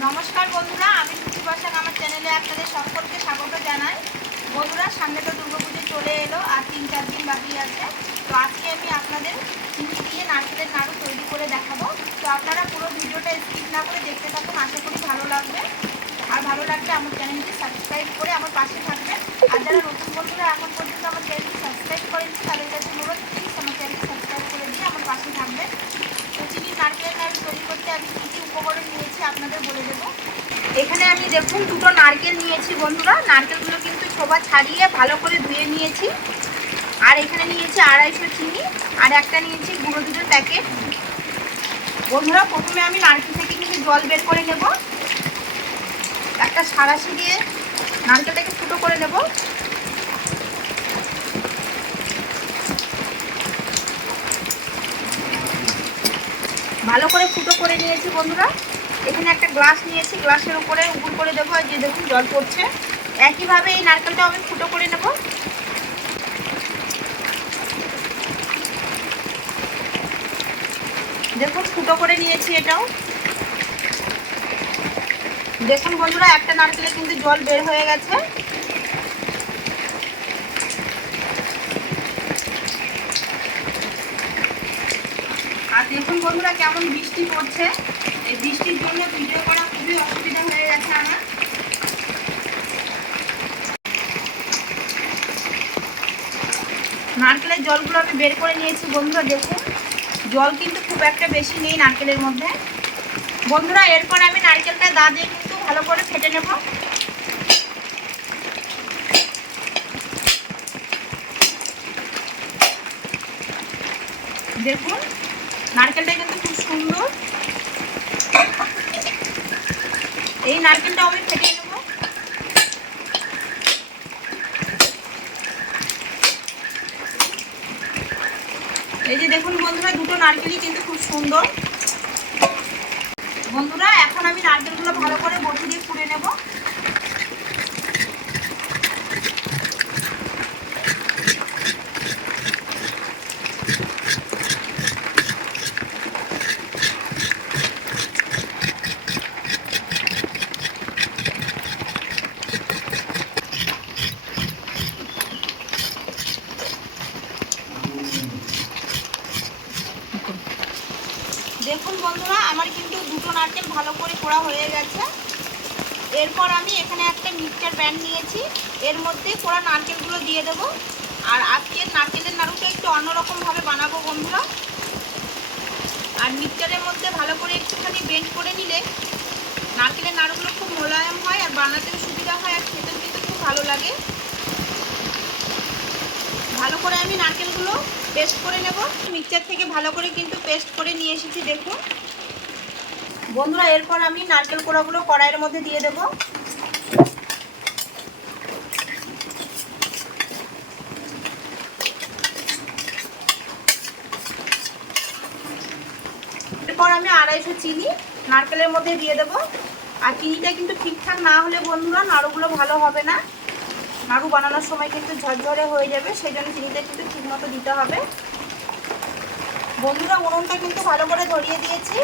নমস্কার বন্ধুরা, আমি সুতি বসাক আমার চ্যানেলে আপনাদের সকলকে স্বাগত জানাই। বন্ধুরা, সামনে তো দুর্গাপুজো চলে এলো, আর তিন চার দিন বাকি আছে। তো আজকে আমি আপনাদের চিনি দিয়ে নারকেলের নাড়ু তৈরি করে দেখাবো তো আপনারা পুরো ভিডিওটা স্কিপ না করে দেখতে থাকুন আশা করি ভালো লাগবে আর ভালো লাগলে আমার চ্যানেলটি সাবস্ক্রাইব করে আমার পাশে থাকবেন আর যারা নতুন বন্ধুরা এখন পর্যন্ত আমার চ্যানেলটি সাবস্ক্রাইব করেনি তাদের কাছে অনুরোধ প্লিজ আমার চ্যানেলটি সাবস্ক্রাইব করে দিয়ে আমার পাশে থাকবেন তো চিনি নারকেলের নাড়ু তৈরি করতে আমি কী কী আপনাদের বলে দেবো। এখানে আমি দেখুন দুটো নারকেল নিয়েছি বন্ধুরা। নারকেলগুলো কিন্তু সবা ছাড়িয়ে ভালো করে ধুয়ে নিয়েছি। আর এখানে নিয়েছি আড়াইশো চিনি। আর একটা নিয়েছি গুঁড়ো দুধের প্যাকেট। বন্ধুরা, প্রথমে আমি নারকেল থেকে কিন্তু জল বের করে নেব। একটা সারাশি দিয়ে নারকেলটাকে ফুটো করে নেব। ভালো করে ফুটো করে নিয়েছি বন্ধুরা। এখানে একটা গ্লাস নিয়েছি গ্লাসের উপরে উপর করে দেবো যে দেখুন জল পড়ছে। একইভাবে এই নারকেলটাও আমি ফুটো করে নেব। দেখুন, ফুটো করে নিয়েছি এটাও। দেখুন বন্ধুরা, একটা নারকেলে কিন্তু জল বের হয়ে গেছে। আর দেখুন বন্ধুরা কেমন বৃষ্টি পড়ছে। এই বৃষ্টির জন্য ভিডিও করা খুবই অসুবিধা হয়ে গেছে আমার। নারকেলের জলগুলো আমি বের করে নিয়েছি বন্ধুরা, দেখুন। জল কিন্তু খুব একটা বেশি নেই নারকেলের মধ্যে। বন্ধুরা, এরপর আমি নারকেলটা দা দিয়ে কিন্তু ভালো করে ফেটে নেব। দেখুন নারকেলটা কিন্তু খুব সুন্দর। এই নারকেলটাও আমি ফেটে নেব। এই যে দেখুন বন্ধুরা, দুটো নারকেলই কিন্তু খুব সুন্দর। বন্ধুরা, এখন আমি নারকেলগুলো ভালো করে বটি দিয়ে পুড়ে নেব দেখুন বন্ধুরা, আমার কিন্তু দুটো নারকেল ভালো করে পোড়া হয়ে গেছে। এরপর আমি এখানে একটা মিক্সচার ব্যান্ড নিয়েছি। এর মধ্যে পোড়া নারকেলগুলো দিয়ে দেব। আর আজকের নারকেলের নাড়ুটা একটু অন্যরকমভাবে বানাবো বন্ধুরা। আর মিক্সচারের মধ্যে ভালো করে একটুখানি বেন্ড করে নিলে নারকেলের নাড়ুগুলো খুব মোলায়েম হয় আর বানাতেও সুবিধা হয় আর খেতেও কিন্তু খুব ভালো লাগে। ভালো করে আমি নারকেলগুলো পেস্ট করে নেব। মিক্সচার থেকে ভালো করে কিন্তু পেস্ট করে নিয়ে এসেছি, দেখুন। বন্ধুরা, এরপর আমি নারকেল কোড়াগুলো কড়াইয়ের মধ্যে দিয়ে দেব। এরপর আমি আড়াইশো চিনি নারকেলের মধ্যে দিয়ে দেব। আর চিনিটা কিন্তু ঠিকঠাক না হলে বন্ধুরা, নাড়ুগুলো ভালো হবে না। নাড়ু বানানোর সময় কিন্তু ঝরঝরে হয়ে যাবে সেই জন্য চিনিটা কিন্তু ঠিকমতো দিতে হবে। বন্ধুরা, উনুনটা কিন্তু ভালো করে ধরিয়ে দিয়েছি।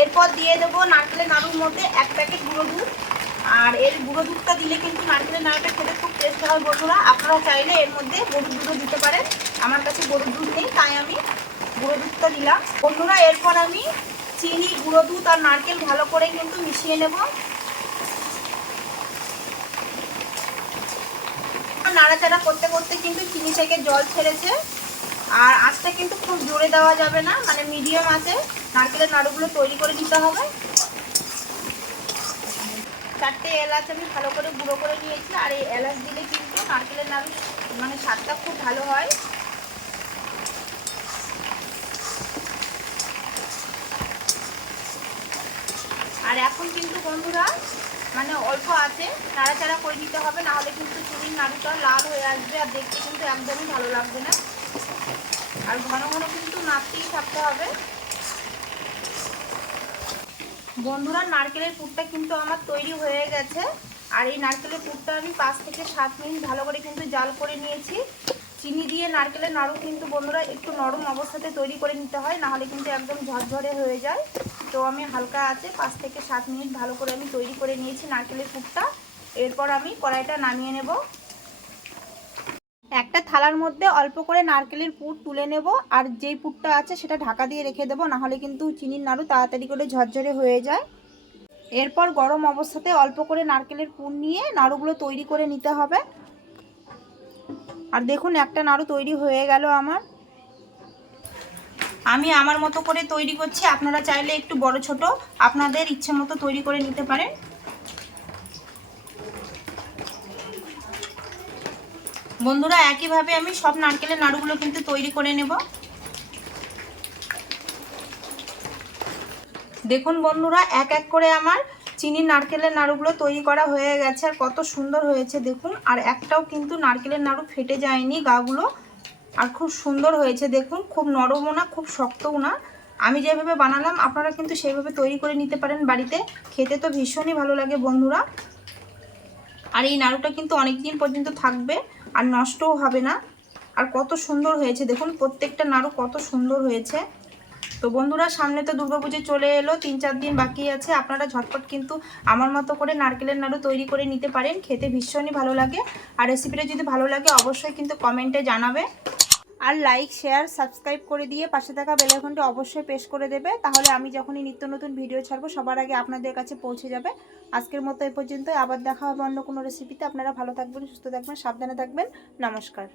এরপর দিয়ে দেবো নারকেলের নাড়ুর মধ্যে এক প্যাকেট গুঁড়ো দুধ। আর এর গুঁড়ো দুধটা দিলে কিন্তু নারকেলের নাড়ুটা খেতে খুব টেস্ট হয় বন্ধুরা। আপনারা চাইলে এর মধ্যে গরুর দুধও দিতে পারেন। আমার কাছে গরুর দুধ নেই, তাই আমি গুঁড়ো দুধটা দিলাম। বন্ধুরা, এরপর আমি চিনি, গুঁড়ো দুধ আর নারকেল ভালো করে কিন্তু মিশিয়ে নেব। নাড়াচাড়া করতে করতে কিন্তু চিনি থেকে জল ছেড়েছে। আর আঁচটা কিন্তু খুব জোরে দেওয়া যাবে না মানে মিডিয়াম আছে। নারকেলের নাড়ুগুলো তৈরি করে দিতে হবে। চারটে এলাচ আমি ভালো করে গুঁড়ো করে নিয়েছি, আর এই এলাচ দিলে কিন্তু নারকেলের নাড়ু মানে স্বাদটা খুব ভালো হয়। আর এখন কিন্তু বন্ধুরা মানে অল্প আছে, নাড়াচাড়া করে দিতে হবে না হলে কিন্তু চুরির নাড়ুটা লাল হয়ে আসবে আর দেখতে কিন্তু একদমই ভালো লাগবে না। আর ঘন ঘন কিন্তু নাড়তেই থাকতে হবে। বন্ধুরা, নারকেলের পুরটা কিন্তু আমার তৈরি হয়ে গেছে। আর এই নারকেলের পুরটা আমি পাঁচ থেকে সাত মিনিট ভালো করে কিন্তু জাল করে নিয়েছি। চিনি দিয়ে নারকেলের নাড়ু কিন্তু বন্ধুরা একটু নরম অবস্থাতে তৈরি করে নিতে হয়, নাহলে কিন্তু একদম ঝরঝরে হয়ে যায়। তো আমি হালকা আছে, পাঁচ থেকে সাত মিনিট ভালো করে আমি তৈরি করে নিয়েছি নারকেলের পুরটা। এরপর আমি কড়াইটা নামিয়ে নেব। একটা থালার মধ্যে অল্প করে নারকেলের পুর তুলে নেব, আর যেই পুরটা আছে সেটা ঢাকা দিয়ে রেখে দেবো, নাহলে কিন্তু চিনির নাড়ু তাড়াতাড়ি করে ঝরঝরে হয়ে যায়। এরপর গরম অবস্থাতে অল্প করে নারকেলের পুর নিয়ে নাড়ুগুলো তৈরি করে নিতে হবে। আর দেখুন, একটা নাড়ু তৈরি হয়ে গেল আমার। আমি আমার মতো করে তৈরি করছি। আপনারা চাইলে একটু বড়, ছোট আপনাদের ইচ্ছে মতো তৈরি করে নিতে পারেন। বন্ধুরা, একইভাবে আমি সব নারকেলের নাড়ুগুলো কিন্তু তৈরি করে নেব। দেখুন বন্ধুরা, এক এক করে আমার চিনির নারকেলের নাড়ুগুলো তৈরি করা হয়ে গেছে আর কত সুন্দর হয়েছে দেখুন। আর একটাও কিন্তু নারকেলের নাড়ু ফেটে যায়নি গাগুলো। আর খুব সুন্দর হয়েছে দেখুন, খুব নরমও না, খুব শক্তও না। আমি যেভাবে বানালাম, আপনারা কিন্তু সেইভাবে তৈরি করে নিতে পারেন বাড়িতে। খেতে তো ভীষণই ভালো লাগে বন্ধুরা। আর এই নাড়ুটা কিন্তু অনেক দিন পর্যন্ত থাকবে আর নষ্টও হবে না। আর কত সুন্দর হয়েছে দেখুন, প্রত্যেকটা নাড়ু কত সুন্দর হয়েছে। তো বন্ধুরা, সামনে তো দুর্গাপুজো চলে এলো, তিন চার দিন বাকি আছে। আপনারা ঝটপট কিন্তু আমার মতো করে নারকেলের নাড়ু তৈরি করে নিতে পারেন, খেতে ভীষণই ভালো লাগে। আর রেসিপিটা যদি ভালো লাগে, অবশ্যই কিন্তু কমেন্টে জানাবে। আর লাইক শেয়ার সাবস্ক্রাইব করে দিয়ে পাশে থাকা বেলাইকনটি অবশ্যই প্রেস করে দেবে। তাহলে আমি যখনই নিত্য নতুন ভিডিও ছাড়বো, সবার আগে আপনাদের কাছে পৌঁছে যাবে। আজকের মতো এই পর্যন্ত আবার দেখা হবে অন্য কোনো রেসিপিতে আপনারা ভালো থাকবেন, সুস্থ থাকবেন, সাবধানে থাকবেন। নমস্কার।